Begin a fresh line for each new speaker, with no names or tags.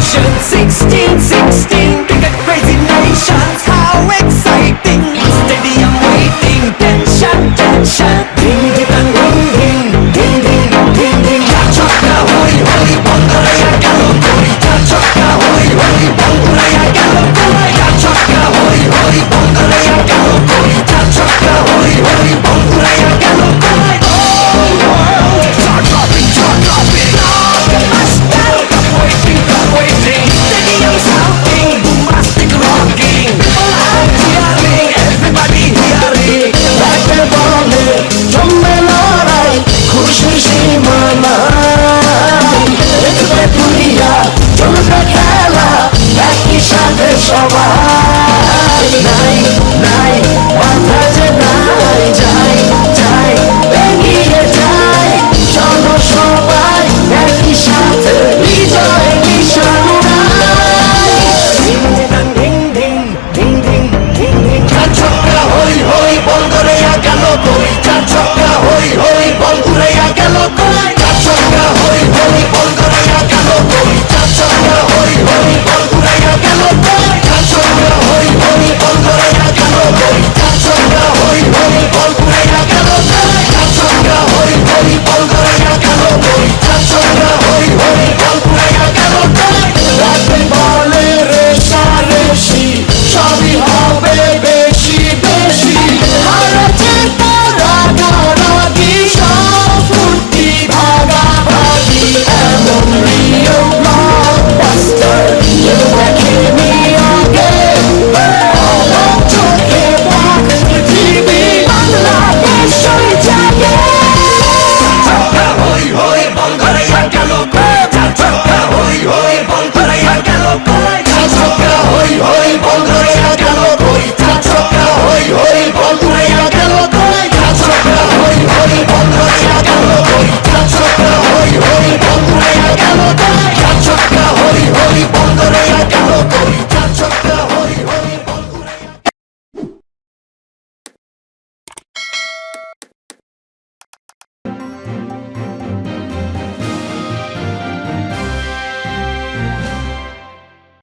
Revolution 1616
night.